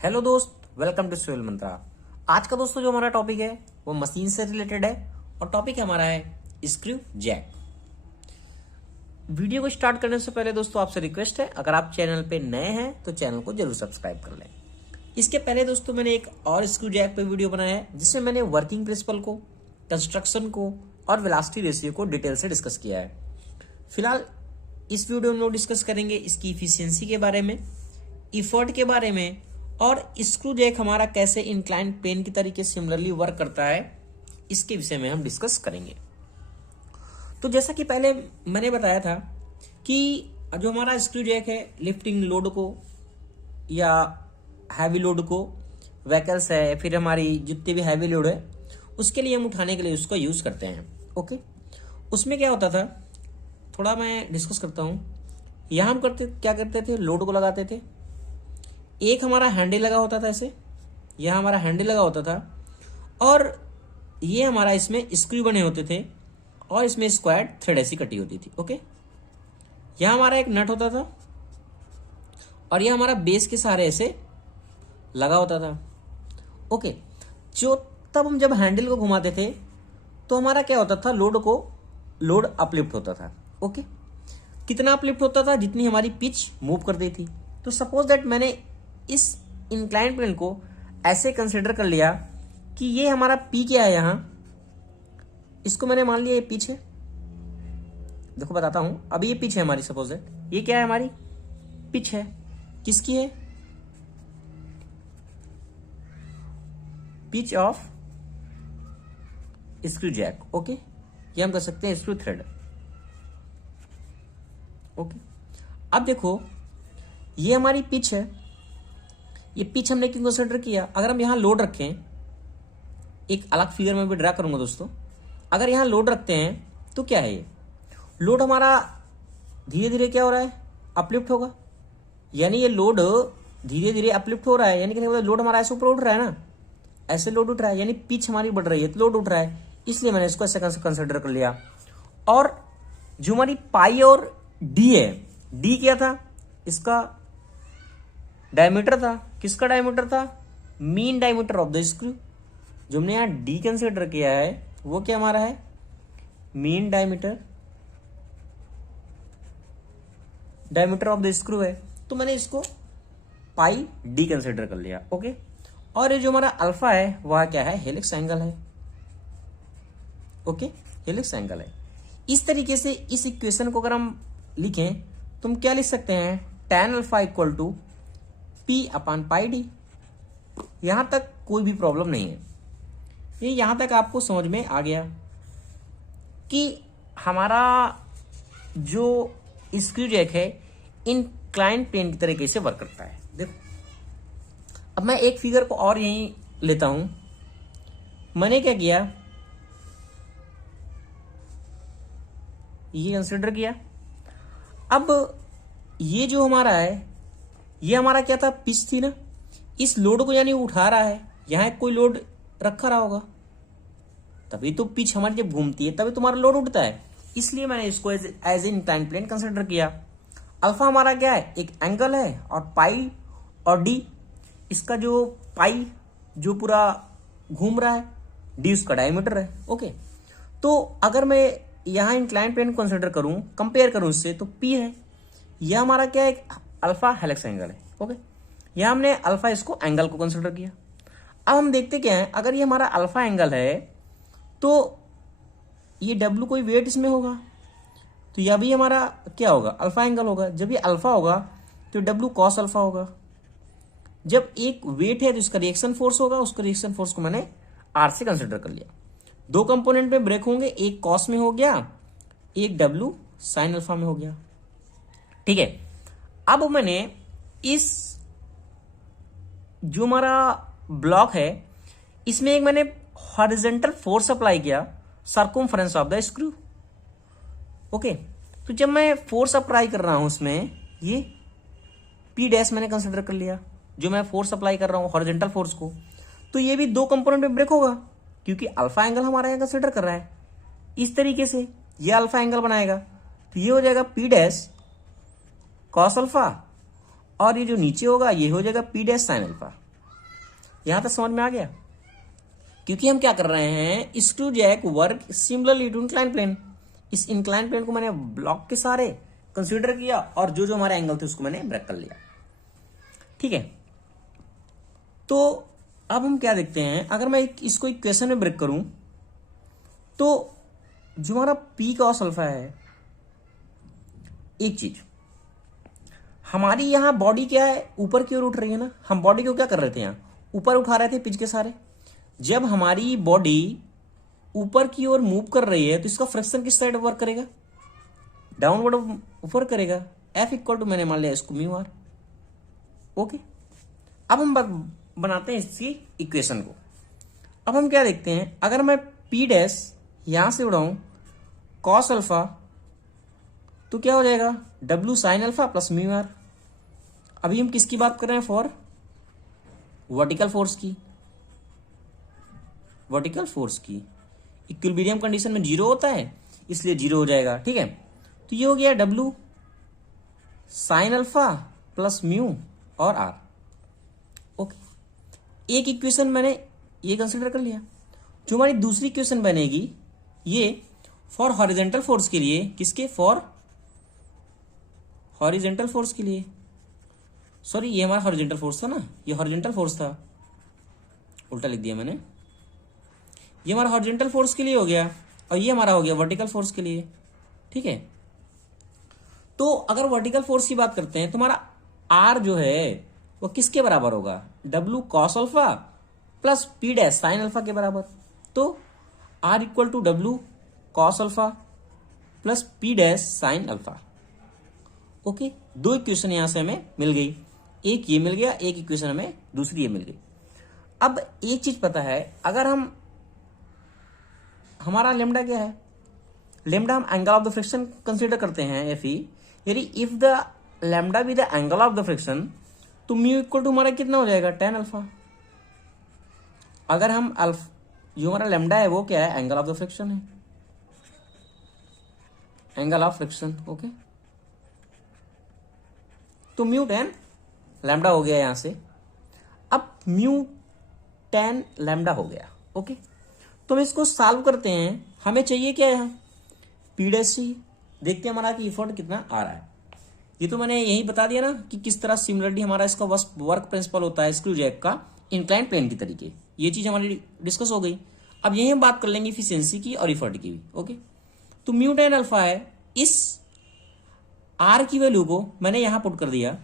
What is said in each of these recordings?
Hello दोस्त, welcome to soil मंत्रा। आज का दोस्तों जो हमारा टॉपिक है वो मशीन से रिलेटेड है और टॉपिक हमारा है स्क्रू जैक। वीडियो को स्टार्ट करने से पहले दोस्तों आपसे रिक्वेस्ट है, अगर आप चैनल पे नए हैं तो चैनल को जरूर सब्सक्राइब कर लें। इसके पहले दोस्तों मैंने एक और स्क्रू जैक पे वीडियो बनाया है जिसमें मैंने वर्किंग प्रिंसिपल को, कंस्ट्रक्शन को और वेलोसिटी रेशियो को डिटेल से डिस्कस किया है। फिलहाल इस वीडियो में हम लोग डिस्कस करेंगे इसकी इफिशियंसी के बारे में, इफर्ट के बारे में और स्क्रू जैक हमारा कैसे इंक्लाइन प्लेन की तरीके से सिमिलरली वर्क करता है, इसके विषय में हम डिस्कस करेंगे। तो जैसा कि पहले मैंने बताया था कि जो हमारा स्क्रू जैक है लिफ्टिंग लोड को या हैवी लोड को, व्हीकल्स है, फिर हमारी जितने भी हैवी लोड है उसके लिए हम उठाने के लिए उसको यूज करते हैं। ओके, उसमें क्या होता था थोड़ा मैं डिस्कस करता हूँ। यहाँ हम क्या करते थे, लोड को लगाते थे। एक हमारा हैंडल लगा होता था ऐसे, यह हमारा हैंडल लगा होता था और ये हमारा इसमें स्क्रू बने होते थे और इसमें स्क्वायर थ्रेड ऐसी कटी होती थी। ओके, यह हमारा एक नट होता था और यह हमारा बेस के सहारे ऐसे लगा होता था। ओके, जो तब हम जब हैंडल को घुमाते थे तो हमारा क्या होता था, लोड अपलिफ्ट होता था। ओके, कितना अपलिफ्ट होता था, जितनी हमारी पिच मूव कर दी थी। तो सपोज दैट मैंने इस इंक्लाइन प्लेन को ऐसे कंसिडर कर लिया कि ये हमारा पी क्या है, यहां इसको मैंने मान लिया ये पिच है। देखो बताता हूं, अब ये पिच है हमारी, सपोज दैट ये क्या है, हमारी पिच है। किसकी है? Pitch of screw jack. Okay, ये हम कर सकते हैं स्क्रू थ्रेड। ओके, अब देखो ये हमारी पिच है। ये पिच हमने क्यों कंसिडर किया? अगर हम यहां लोड रखें, एक अलग फिगर में भी ड्रा करूंगा दोस्तों, अगर यहां लोड रखते हैं तो क्या है, ये लोड हमारा धीरे धीरे क्या हो रहा है, अपलिफ्ट होगा। यानी ये लोड धीरे धीरे अपलिफ्ट हो रहा है, यानी कि लोड हमारा ऐसे ऊपर उठ रहा है ना, ऐसे लोड उठ रहा है, यानी पिच हमारी बढ़ रही है तो लोड उठ रहा है, इसलिए मैंने इसको ऐसे कंसिडर कर लिया। और जो हमारी पाई और डी है, डी क्या था, इसका डायमीटर था। किसका डायमीटर था? Mean diameter of the screw. जो हमने यहां डी कंसिडर किया है वो क्या हमारा है, mean diameter of the screw है। तो मैंने इसको पाई डी कंसिडर कर लिया। ओके, और ये जो हमारा अल्फा है वह क्या है, हेलिक्स एंगल है। ओके, हेलिक्स एंगल है। इस तरीके से इस इक्वेशन को अगर हम लिखें तो हम क्या लिख सकते हैं, tan alpha equal to P upon pi D. यहां तक कोई भी प्रॉब्लम नहीं है। ये यहां तक आपको समझ में आ गया कि हमारा जो स्क्रू जैक है इंक्लाइन प्लेन की तरीके से वर्क करता है। देखो अब मैं एक फिगर को और यहीं लेता हूं। मैंने क्या किया, ये कंसिडर किया। अब ये जो हमारा है, ये हमारा क्या था, पिच थी ना। इस लोड को यानी उठा रहा है, यहां कोई लोड रखा रहा होगा, तभी तो पिच हमारी जब घूमती है तभी तुम्हारा लोड उठता है। इसलिए मैंने इसको एज इंक्लाइन प्लेन कंसिडर किया। अल्फा हमारा क्या है, एक एंगल है, और पाई और डी, इसका जो पाई जो पूरा घूम रहा है, डी उसका डायमीटर है। ओके, तो अगर मैं यहां इंक्लाइन प्लेन कंसिडर करूं, कंपेयर करूं इससे, तो पी है, यह हमारा क्या है, अल्फा हेलिक्स एंगल है। ओके, यहां हमने अल्फा इसको एंगल को कंसिडर किया। अब हम देखते क्या है, अगर ये हमारा अल्फा एंगल है तो ये डब्ल्यू कोई वेट इसमें होगा, तो यह भी हमारा क्या होगा, अल्फा एंगल होगा। जब ये अल्फा होगा तो डब्ल्यू कॉस अल्फा होगा। जब एक वेट है तो इसका रिएक्शन फोर्स होगा, उसका रिएक्शन फोर्स को मैंने आर से कंसिडर कर लिया। दो कंपोनेंट में ब्रेक होंगे, एक कॉस में हो गया, एक डब्ल्यू साइन अल्फा में हो गया। ठीक है, अब मैंने इस जो हमारा ब्लॉक है इसमें एक मैंने हॉरिजॉन्टल फोर्स अप्लाई किया, circumference of the screw. Okay, तो जब मैं फोर्स अप्लाई कर रहा हूं उसमें, ये पी डैश मैंने कंसिडर कर लिया, जो मैं फोर्स अप्लाई कर रहा हूं हॉरिजॉन्टल फोर्स को, तो ये भी दो कंपोनेंट में ब्रेक होगा क्योंकि अल्फा एंगल हमारा यहां कंसिडर कर रहा है। इस तरीके से ये अल्फा एंगल बनाएगा, तो ये हो जाएगा पी डैश कॉस अल्फा, और ये जो नीचे होगा ये हो जाएगा पी डैश साइन अल्फा। यहां तक समझ में आ गया? क्योंकि हम क्या कर रहे हैं, screw jack work similarly to incline plane. इस इंक्लाइन प्लेन को मैंने ब्लॉक के सारे कंसीडर किया और जो जो हमारे एंगल थे उसको मैंने ब्रेक कर लिया। ठीक है, तो अब हम क्या देखते हैं, अगर मैं इसको इक्वेशन में ब्रेक करूं तो जो हमारा पी कॉस अल्फा है, एक चीज हमारी यहां बॉडी क्या है, ऊपर की ओर उठ रही है ना। हम बॉडी को क्या कर रहे थे, यहां ऊपर उठा रहे थे पिच के सारे। जब हमारी बॉडी ऊपर की ओर मूव कर रही है तो इसका फ्रिक्शन किस साइड वर्क करेगा, डाउनवर्ड ऊपर करेगा। एफ इक्वल टू मैंने मान लिया इसको म्यू आर। ओके, अब हम बनाते हैं इसकी इक्वेशन को। अब हम क्या देखते हैं, अगर मैं पी डैश यहां से उड़ाऊं कॉस अल्फा तो क्या हो जाएगा, W sine alpha plus mu R. अभी हम किसकी बात कर रहे हैं, फॉर वर्टिकल फोर्स की। वर्टिकल फोर्स की इक्विलिब्रियम कंडीशन में 0 होता है, इसलिए 0 हो जाएगा। ठीक है, तो ये हो गया W sine alpha plus mu और आर। ओके, एक इक्वेशन मैंने ये कंसिडर कर लिया। जो हमारी दूसरी इक्वेशन बनेगी ये फॉर हॉरिजेंटल फोर्स के लिए, किसके, फॉर हॉरिजेंटल फोर्स के लिए। सॉरी, ये हमारा हॉरिजेंटल फोर्स था ना, ये हॉरिजेंटल फोर्स था, उल्टा लिख दिया मैंने। ये हमारा हॉरिजेंटल फोर्स के लिए हो गया और ये हमारा हो गया वर्टिकल फोर्स के लिए। ठीक है, तो अगर वर्टिकल फोर्स की बात करते हैं तो हमारा आर जो है वो किसके बराबर होगा, W cos alpha plus P dash sine alpha के बराबर। तो R equal to W cos alpha plus P dash sine alpha. Okay, दो इक्वेशन यहां से हमें मिल गई, एक ये मिल गया, एक इक्वेशन हमें दूसरी ये मिल गई। अब एक चीज पता है, अगर हमारा लेमडा क्या है, लेमडा हम angle of the friction consider करते हैं एफ ई। यदि if the lambda be the angle of the friction तो म्यू इक्वल टू हमारा कितना हो जाएगा, tan अल्फा। अगर हम जो हमारा लेमडा है वो क्या है, एंगल ऑफ द फ्रिक्शन है, एंगल ऑफ फ्रिक्शन। ओके, तो म्यू tan लैम्डा हो गया यहां से। अब म्यू tan लैम्डा हो गया। ओके, तो हम इसको सॉल्व करते हैं, हमें चाहिए क्या है, पी डैश चाहिए। देखते हैं हमारा कि इफर्ट कितना आ रहा है। ये तो मैंने यही बता दिया ना कि किस तरह सिमिलरली हमारा इसका वर्क प्रिंसिपल होता है स्क्रू जैक का इंक्लाइन प्लेन की तरीके। ये चीज हमारी डिस्कस हो गई। अब यही हम बात कर लेंगे इफिशियंसी की और इफर्ट की भी। ओके, तो म्यू tan अल्फा है, इस आर की वैल्यू को मैंने यहां पुट कर दिया,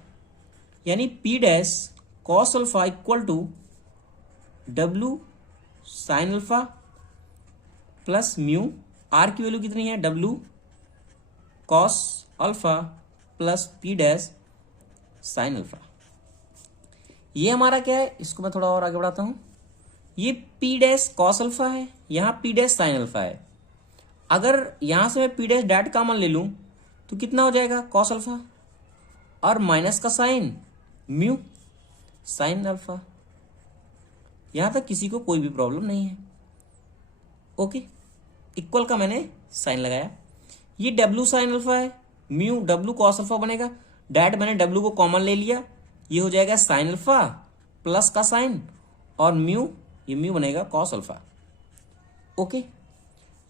यानी P dash cos alpha equal to W sine alpha plus mu. R की वैल्यू कितनी है, W cos alpha plus P dash sine alpha. ये हमारा क्या है, इसको मैं थोड़ा और आगे बढ़ाता हूं। ये पी डैश कॉस अल्फा है, यहां पी डैश साइन अल्फा है। अगर यहां से मैं पी डैश डैट कॉमन ले लूं तो कितना हो जाएगा, कॉस अल्फा और माइनस का साइन म्यू साइन अल्फा। यहां तक किसी को कोई भी प्रॉब्लम नहीं है। ओके, इक्वल का मैंने साइन लगाया। ये डब्ल्यू साइन अल्फा है, म्यू डब्ल्यू कॉस अल्फा बनेगा, डैट मैंने डब्ल्यू को कॉमन ले लिया, ये हो जाएगा साइन अल्फा प्लस का साइन और म्यू, ये म्यू बनेगा कॉस अल्फा। ओके,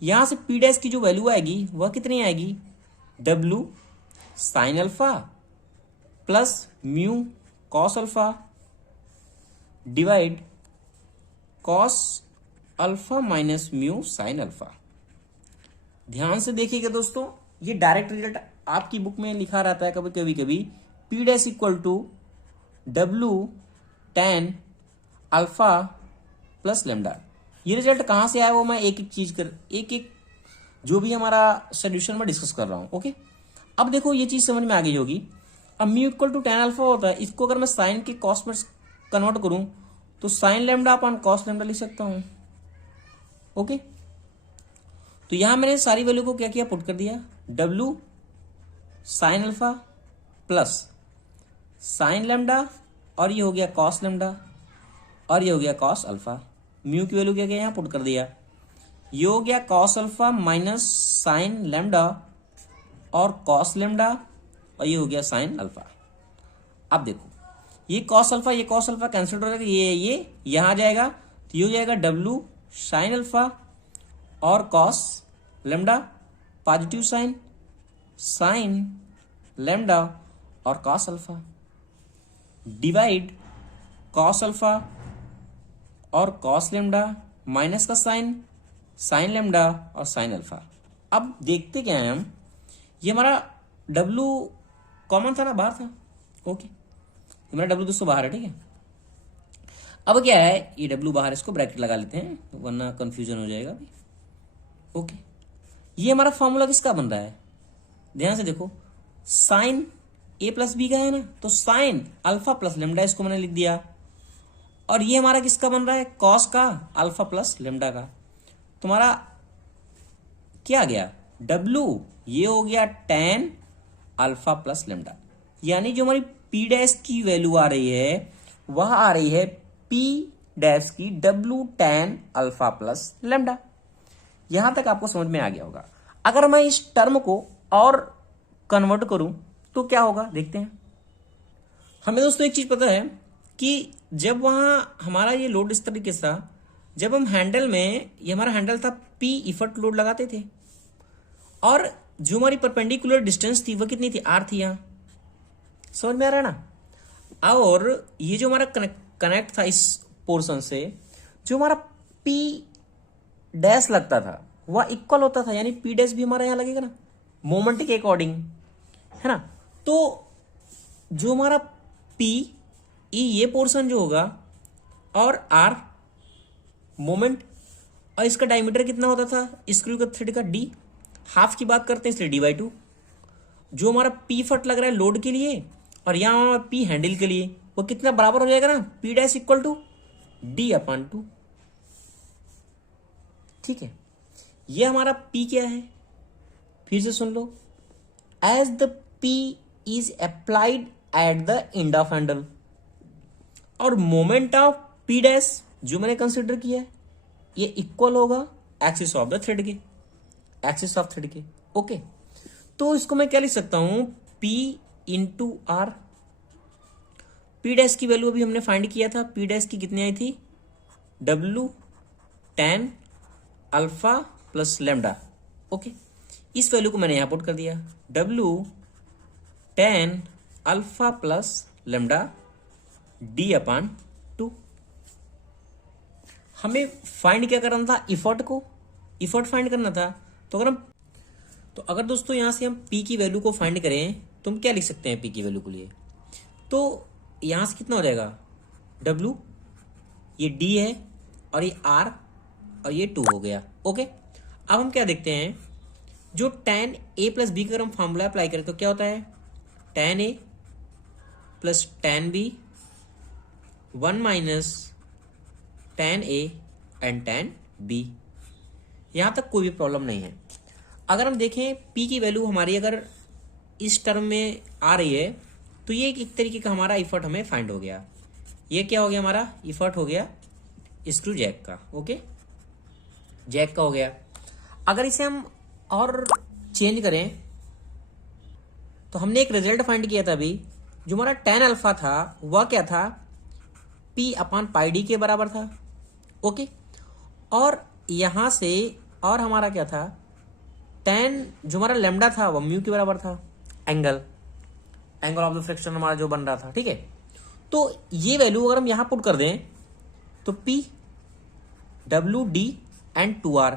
यहां से पी डैश की जो वैल्यू आएगी वह कितनी आएगी, W sine alpha plus mu cos alpha divide cos alpha minus mu sine alpha. ध्यान से देखिएगा दोस्तों, ये डायरेक्ट रिजल्ट आपकी बुक में लिखा रहता है कभी कभी, P dash equal to W tan alpha plus lambda. ये रिजल्ट कहां से आया वो मैं एक एक जो भी हमारा सोल्यूशन में डिस्कस कर रहा हूं। ओके, अब देखो ये चीज समझ में आ गई होगी। अब mu equal to tan alpha होता है, इसको अगर मैं साइन के कॉस में कन्वर्ट करूं तो sine lambda upon cos lambda लिख सकता हूं। ओके, तो यहां मैंने सारी वैल्यू को क्या किया, पुट कर दिया, W sine alpha plus sign lambda और ये हो गया कॉस लेमडा और ये हो गया कॉस अल्फा। म्यू की वैल्यू क्या किया, यहां पुट कर दिया, ये हो गया cos alpha minus sine lambda और कॉस लेमडा और ये हो गया साइन अल्फा। अब देखो ये कॉस अल्फा कैंसिल हो जाएगा, ये यहां आ जाएगा, तो ये हो जाएगा डब्ल्यू साइन अल्फा और cos lambda, positive sine lambda और cos alpha, divide cos alpha और कॉस लेमडा माइनस का साइन लेमडा और साइन अल्फा। अब देखते क्या है हम, ये हमारा W कॉमन था ना, बाहर था, ओके, हमारा W दोस्तों बाहर है, ठीक है। अब क्या है, ये W बाहर, इसको ब्रैकेट लगा लेते हैं वरना कंफ्यूजन हो जाएगा, ओके। ये हमारा फॉर्मूला किसका बन रहा है, ध्यान से देखो, साइन A प्लस बी का है ना, तो साइन अल्फा प्लस लेमडा इसको मैंने लिख दिया, और ये हमारा किसका बन रहा है, कॉस का अल्फा प्लस लेमडा का। तुम्हारा क्या गया, W ये हो गया tan अल्फा प्लस लेमडा, यानी जो हमारी P डैश की वैल्यू आ रही है वह आ रही है P डैश की W tan alpha plus lambda. यहां तक आपको समझ में आ गया होगा। अगर मैं इस टर्म को और कन्वर्ट करूं तो क्या होगा, देखते हैं। हमें दोस्तों एक चीज पता है कि जब वहां हमारा ये लोड इस तरीके से था, जब हम हैंडल में, ये हमारा हैंडल था, P इफर्ट लोड लगाते थे, और जो हमारी परपेंडिकुलर डिस्टेंस थी वह कितनी थी, R थी। यहां समझ में आ रहा है ना। और ये जो हमारा कनेक्ट था इस पोर्शन से, जो हमारा P डैश लगता था वह इक्वल होता था, यानी P डैश भी हमारा यहां लगेगा ना, मोमेंट के अकॉर्डिंग, है ना। तो जो हमारा P ये पोर्शन जो होगा, और R मोमेंट, और इसका डायमीटर कितना होता था स्क्रू का थ्रेड का, D, हाफ की बात करते हैं इसलिए D/2। जो हमारा P फट लग रहा है लोड के लिए, और यहां हमारा P हैंडल के लिए, वो कितना बराबर हो जाएगा ना, P dash equal to D/2, ठीक है। ये हमारा P क्या है, फिर से सुन लो, as the P is applied at the end of handle, और मोमेंट ऑफ P डैश जो मैंने कंसिडर किया है ये इक्वल होगा एक्सिस ऑफ द थ्रेड के, एक्सिस ऑफ थ्रेड के, ओके। तो इसको मैं क्या लिख सकता हूं, P into R। P dash की वैल्यू अभी हमने फाइंड किया था, P डैश की कितनी आई थी, W tan alpha plus lambda, okay. इस वैल्यू को मैंने यहां पुट कर दिया, W tan alpha plus lambda D/2। हमें फाइंड क्या करना था, इफर्ट फाइंड करना था। तो अगर दोस्तों यहां से हम P की वैल्यू को फाइंड करें तो हम क्या लिख सकते हैं P की वैल्यू के लिए, तो यहां से कितना हो जाएगा, W, ये D है, और ये R, और ये 2 हो गया, ओके। अब हम क्या देखते हैं, जो tan A प्लस बी का अगर हम फॉर्मूला अप्लाई करें तो क्या होता है, tan A plus tan B 1 minus tan A and tan B। यहां तक कोई भी प्रॉब्लम नहीं है। अगर हम देखें P की वैल्यू हमारी अगर इस टर्म में आ रही है, तो ये एक तरीके का हमारा इफर्ट हमें फाइंड हो गया। ये क्या हो गया, हमारा इफर्ट हो गया स्क्रू जैक का, ओके, जैक का हो गया। अगर इसे हम और चेंज करें तो हमने एक रिजल्ट फाइंड किया था अभी, जो हमारा tan अल्फा था वह क्या था, P/πd के बराबर था, ओके। और यहां से और हमारा क्या था, tan जो हमारा लेमडा था वह म्यू के बराबर था, एंगल ऑफ द फ्रिक्शन हमारा जो बन रहा था, ठीक है। तो ये वैल्यू अगर हम यहां पुट कर दें तो P W D and 2R।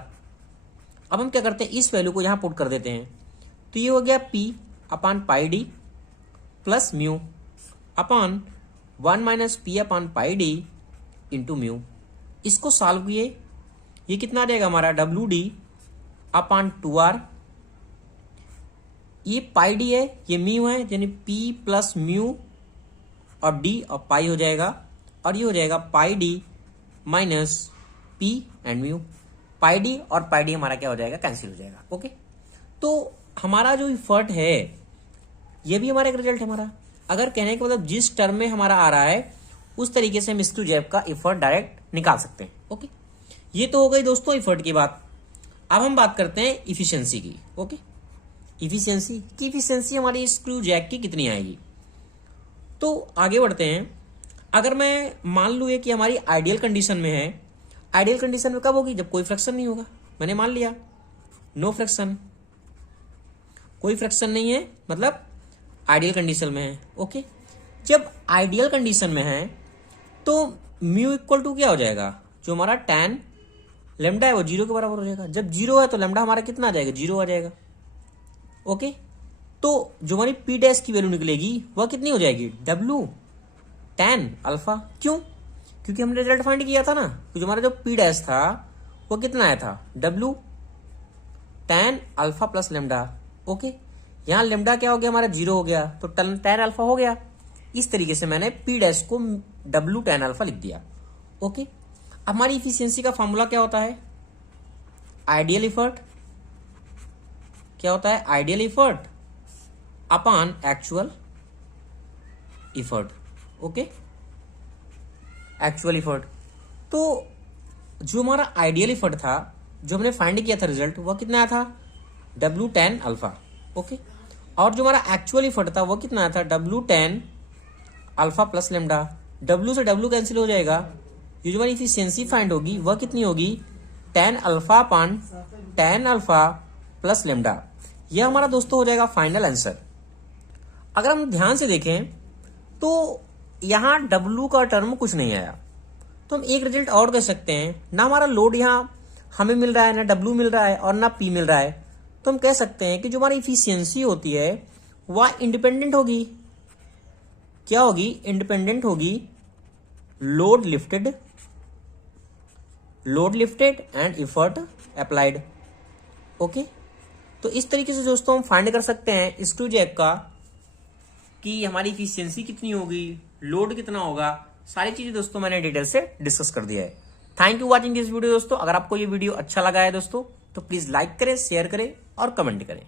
अब हम क्या करते हैं, इस वैल्यू को यहां पुट कर देते हैं, तो ये हो गया P/πd plus mu upon 1 minus P/πd into mu. इसको सॉल्व किए, ये कितना आ जाएगा हमारा, WD/2R, ये πd है, ये म्यू है, यानी P प्लस म्यू और D और पाई हो जाएगा, और ये हो जाएगा πd minus P and mu. πd और πd हमारा क्या हो जाएगा, कैंसिल हो जाएगा, ओके। तो हमारा जो इफर्ट है ये भी हमारा एक रिजल्ट है हमारा। अगर कहने का मतलब जिस टर्म में हमारा आ रहा है उस तरीके से हम स्क्रू जैब का इफर्ट डायरेक्ट निकाल सकते हैं, ओके। ये तो हो गई दोस्तों इफर्ट की बात। अब हम बात करते हैं इफिशियंसी की, ओके। इफिशियंसी हमारी स्क्रू जैक की कितनी आएगी, तो आगे बढ़ते हैं। अगर मैं मान लूँ कि हमारी आइडियल कंडीशन में है, आइडियल कंडीशन में कब होगी? जब कोई फ्रैक्शन नहीं होगा। मैंने मान लिया नो फ्रैक्शन, कोई फ्रैक्शन नहीं है, मतलब आइडियल कंडीशन में है। ओके, जब आइडियल कंडीशन में है तो म्यू इक्वल टू क्या हो जाएगा? जो हमारा tan लेमडा है वो 0 के बराबर हो जाएगा। जब 0 है तो लेमडा हमारा कितना आ जाएगा? 0 आ जाएगा। ओके, तो जो हमारी पी डैश की वैल्यू निकलेगी वह कितनी हो जाएगी? W tan alpha. क्यों? क्योंकि हमने रिजल्ट फाइंड किया था ना, तो जो हमारा जो पी डैश था वो कितना आया था? W tan alpha plus lambda. Okay, यहाँ लेमडा क्या हो गया हमारा? 0 हो गया, तो tan अल्फा हो गया। इस तरीके से मैंने पी डैश को W tan अल्फा लिख दिया। ओके, अब हमारी इफिशियंसी का फॉर्मूला क्या होता है? Ideal effort. क्या होता है? Ideal effort upon actual effort. Okay, actual effort. तो जो हमारा आइडियल इफर्ट था, जो हमने फाइंड किया था रिजल्ट, वह कितना आया था? W tan alpha. ओके, और जो हमारा एक्चुअल इफर्ट था वो कितना आया था? W tan alpha plus lambda. W से W कैंसिल हो जाएगा। ये जो हमारी इफिशियंसी फाइंड होगी वह कितनी होगी? tan alpha upon tan alpha plus lambda. यह हमारा दोस्तों हो जाएगा फाइनल आंसर। अगर हम ध्यान से देखें तो यहाँ W का टर्म कुछ नहीं आया, तो हम एक रिजल्ट और कह सकते हैं, ना हमारा लोड यहाँ हमें मिल रहा है, ना W मिल रहा है और ना P मिल रहा है, तो हम कह सकते हैं कि जो हमारी इफिशियंसी होती है वह इंडिपेंडेंट होगी। क्या होगी? इंडिपेंडेंट होगी load lifted and effort applied. Okay, तो इस तरीके से दोस्तों हम फाइंड कर सकते हैं स्क्रू जैक का कि हमारी इफिशियंसी कितनी होगी, लोड कितना होगा। सारी चीजें दोस्तों मैंने डिटेल से डिस्कस कर दिया है। Thank you watching this video दोस्तों। अगर आपको ये वीडियो अच्छा लगा है दोस्तों तो प्लीज लाइक करें, शेयर करें और कमेंट करें।